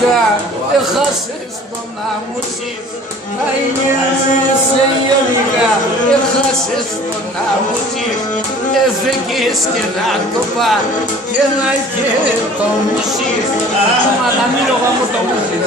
Γενικά έχασες τον άμμο να γίνεις γενικά έχασες τον άμμο έφυγες και να το πά και να είχε το μουσί μα να μην το γάμω το μουσί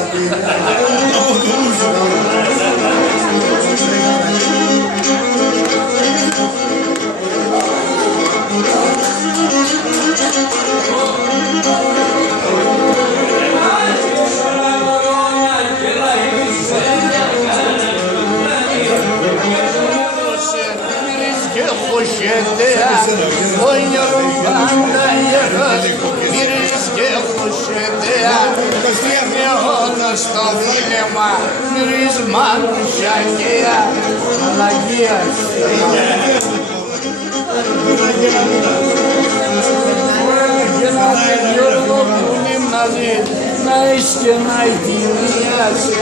στο φίλεμα μυρισμάν σιαγεία αλλαγία και να τελειώνω που είναι μαζί να είσαι και να ειδηλίασε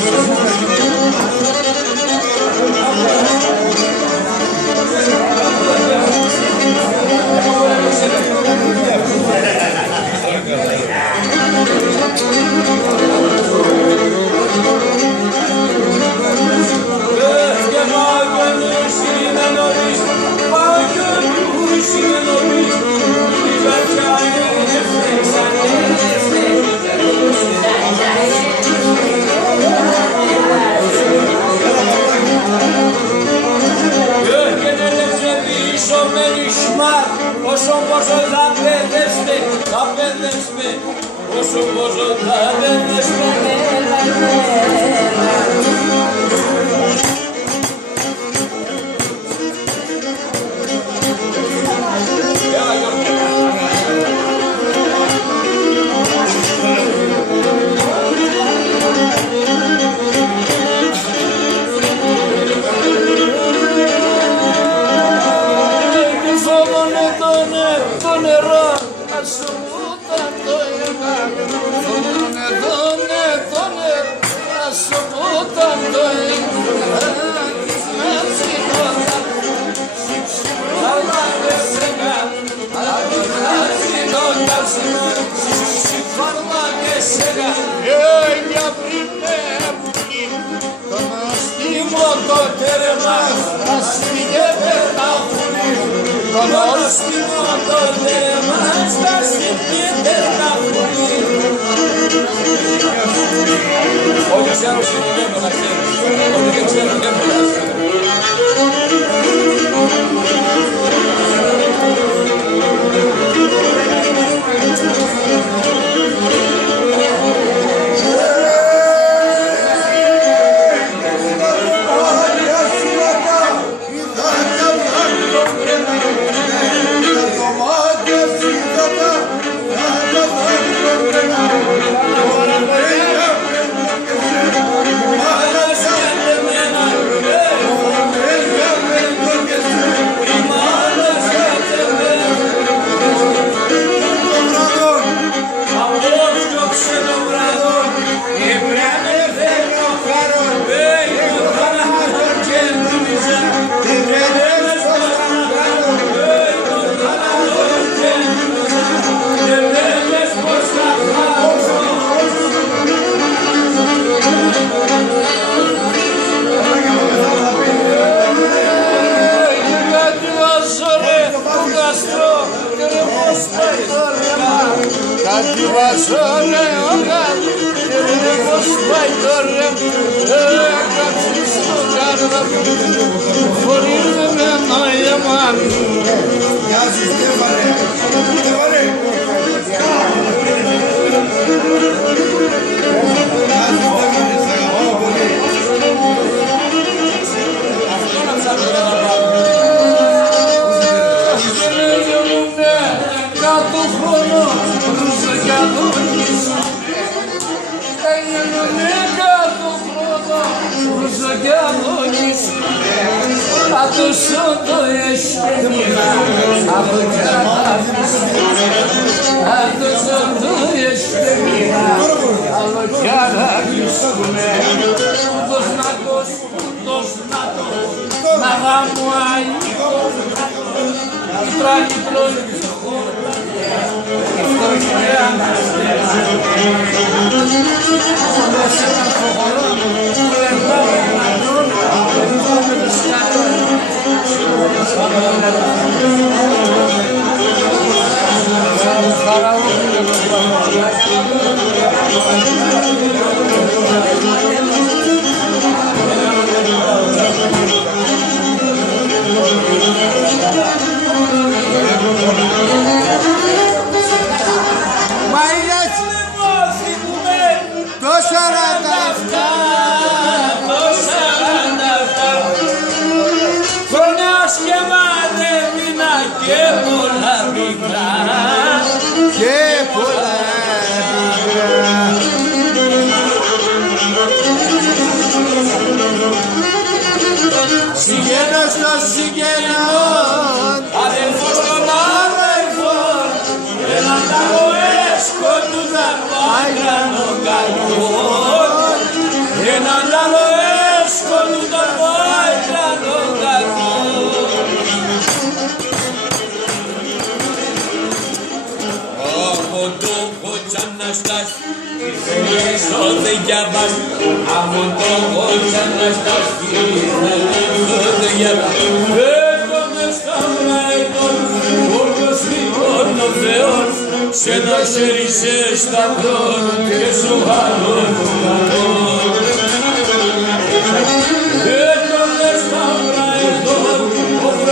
Thank you.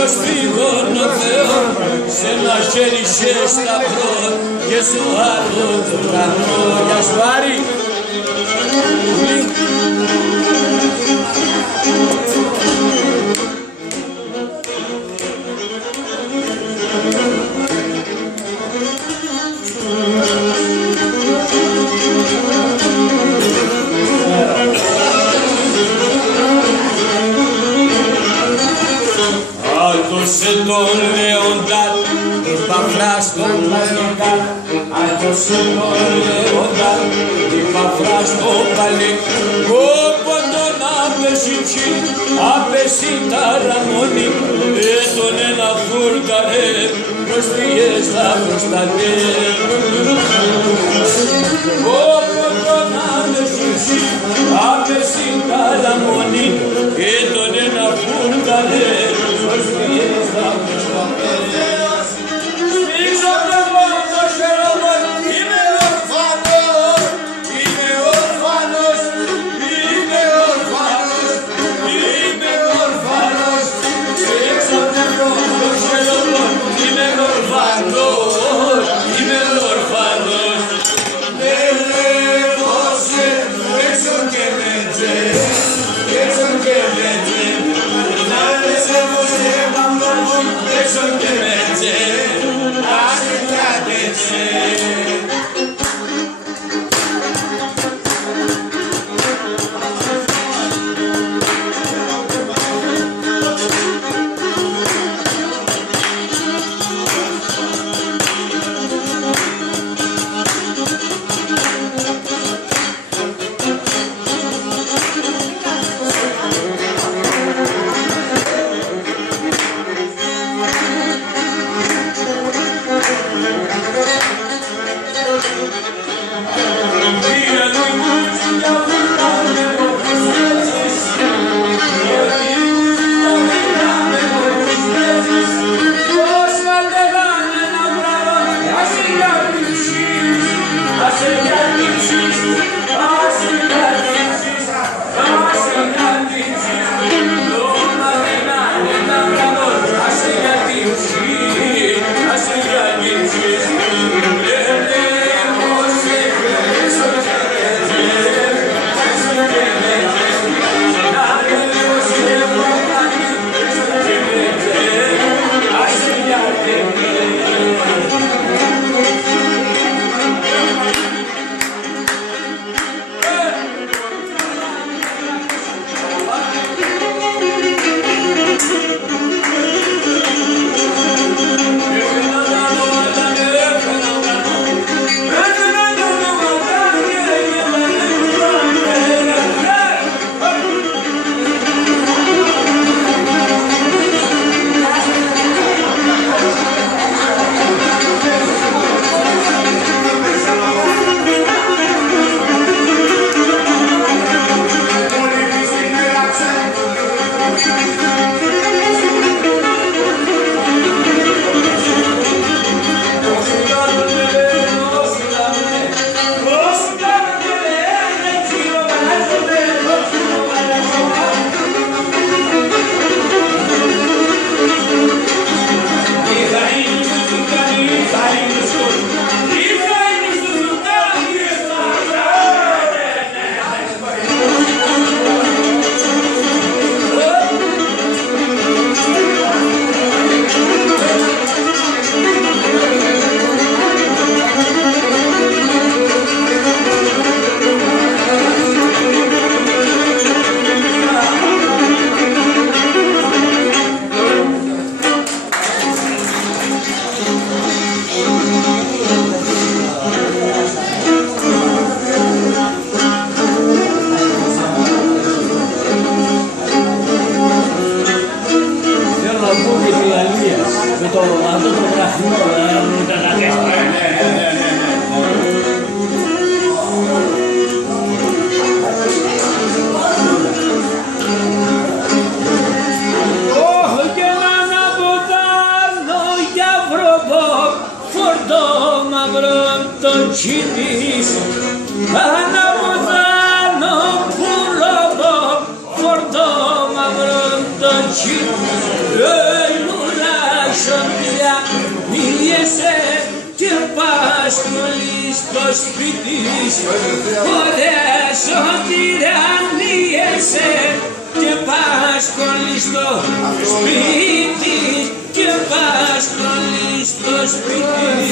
προσφύγων ο Θεός σε ένα χέρι σε σταυρό και στο άλλο το ουρανό. Γεια σου Άρη. Άδωσε τον Λέοντα, υπαφρά στον Παλικά. Άδωσε τον Λέοντα, υπαφρά στον Παλικά. Όπου τον απεσύχει, απεσύ τα ραμόνι, τον ένα φούρκαρε, προσφύγες θα προστατέ. Όπου τον απεσύχει, απεσύ τα ραμόνι, τον ένα φούρκαρε, προσφύγες θα προστατέ. Σφίξω το πόντο χερόμον, είμαι ορφανός, είμαι ορφανός, είμαι ορφανός, είμαι ορφανός. Σφίξω το πόντο χερόμον, είμαι ορφανός, είμαι ορφανός. Λεβώσε έξω και μέτζε, έξω και μέτζε. Έξω και μέτζε, άσε κράτεσαι. Chibis, Anamozano, Purabo, Fordo, Mavronto, Chibis, σωτηριά μίλιεσαι και πας πολύ στο σπίτι. Ωραία σωτηριά μίλιεσαι και πας πολύ στο σπίτι. Και πας πολύ στο σπίτι.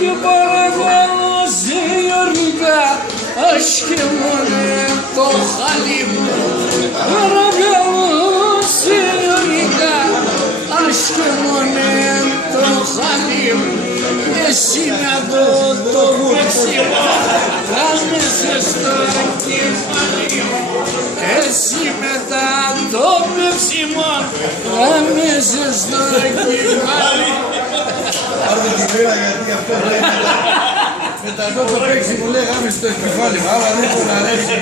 Και παρακαλώ σε Γιώργικα, άσχε μόνε το χαλί μου. Παρακαλώ σε Γιώργικα, άσχε μόνε το χαλί μου. Εσύ να δω το μεξιμό, θα μέσα στο κεφάλι μου. Εσύ μετά το μεξιμό, θα μέσα στο κεφάλι μου. Πάρτε τη μέρα γιατί αυτό μετά εδώ το παίξει που λέγαμε στο κεφάλι μου, άμα δεν μπορεί να λέξει.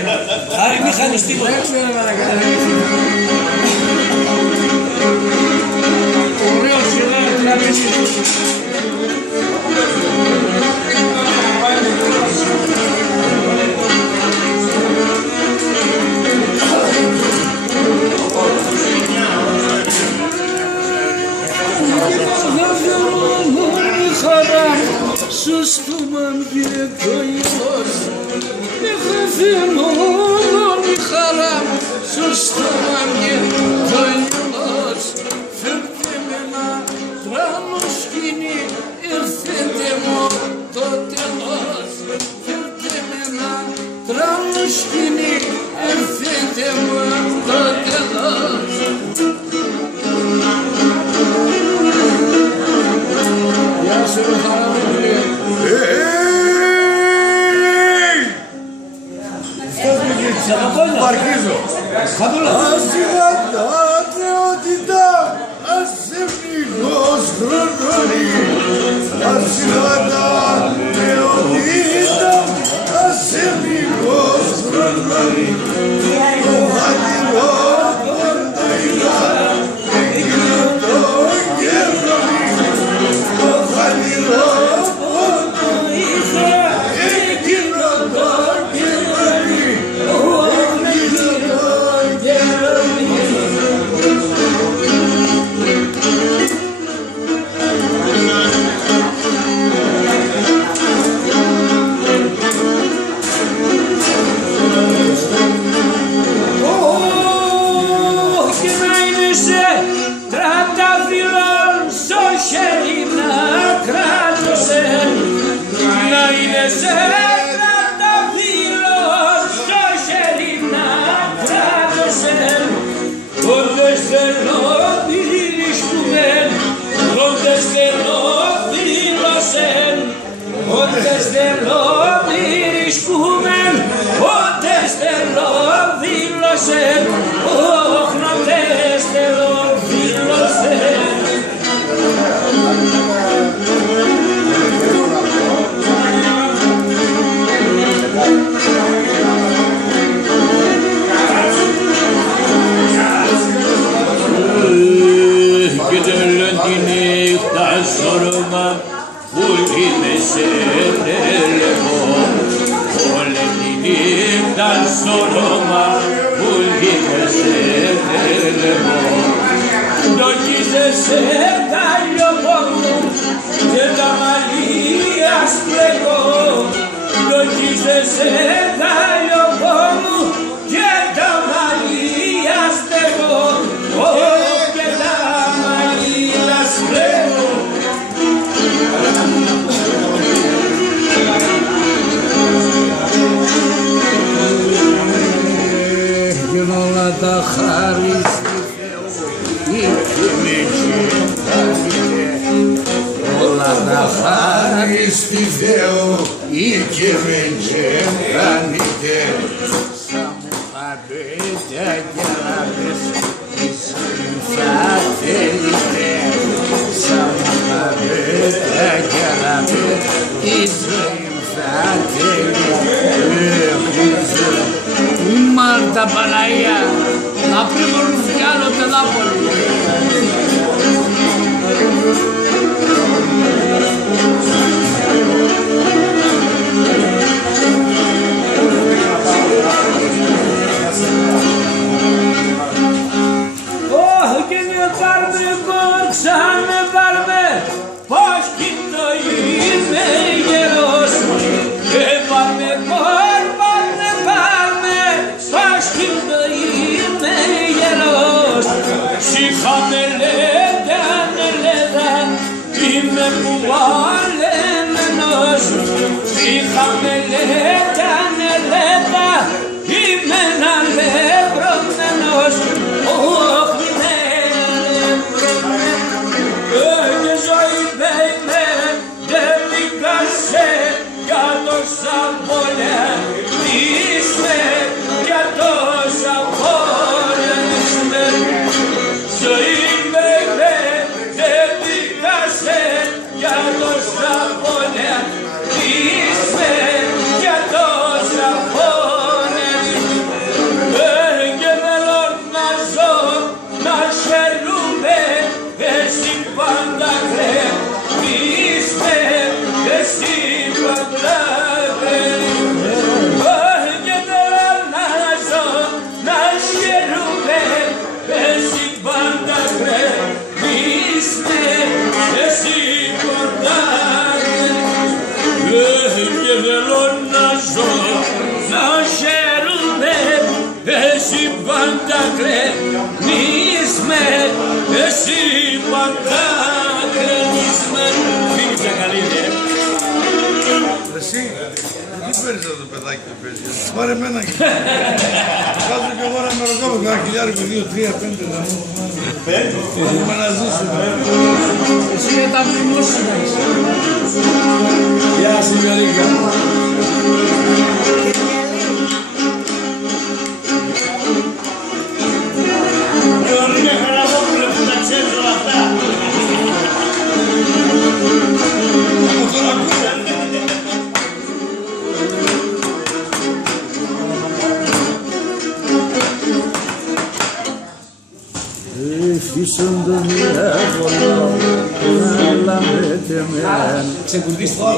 Άρη μη χάνεις τίποτα. Ωραίος εδώ να πεις. Σωστούμαν και το γελός, έχασε μόνο η χαρά. Σωστούμαν και το γελός, φέρτε με ένα τράνο σκηνή, έρθετε μου το τέλος. Φέρτε με ένα τράνο σκηνή, έρθετε μου το τέλος. Γεια σου ρε χαράμενε. Αρχίζω. Ασυγατάτε οτιτά, ασεμνικός χρονώνει. Ασυγατάτε οτιτά, ασεμνικός χρονώνει. Το χατηρό πορτοϊλά, εκείνο το γερνώνει. Το χατηρό πορτοϊλά, εκείνο το γερνώνει. Marta Panaya, la prima ruffiano de Napoli. κόψανε βάλμε, πως κι το είμαι γερός. Βάλμε κόρ, βάλμε, πως κι το είμαι γερός. Συχαμε λέτε, ανελέδα, είμαι που αλεμένος. Συχαμε λέτε, ανελέδα, είμαι αλευρωμένος. Εσύ πάντα κρέμεις με, εσύ πάντα κρέμεις με. Φύγησε καλή, Εσύ, τι παίρνεις αυτό το παιδάκι που παίζει? Πάρε εμένα και βάζω κι εγώ να με ρωτάω με ένα χιλιάρικο, 2, 3, 5 να μου. Θέλουμε να ζήσουμε. Εσύ είναι τα μνημόσυνα. Γεια σου Γιώργα. Φύσουν το διάβολο, αλλά με τεμένα. Ξεκουρδίστηκε.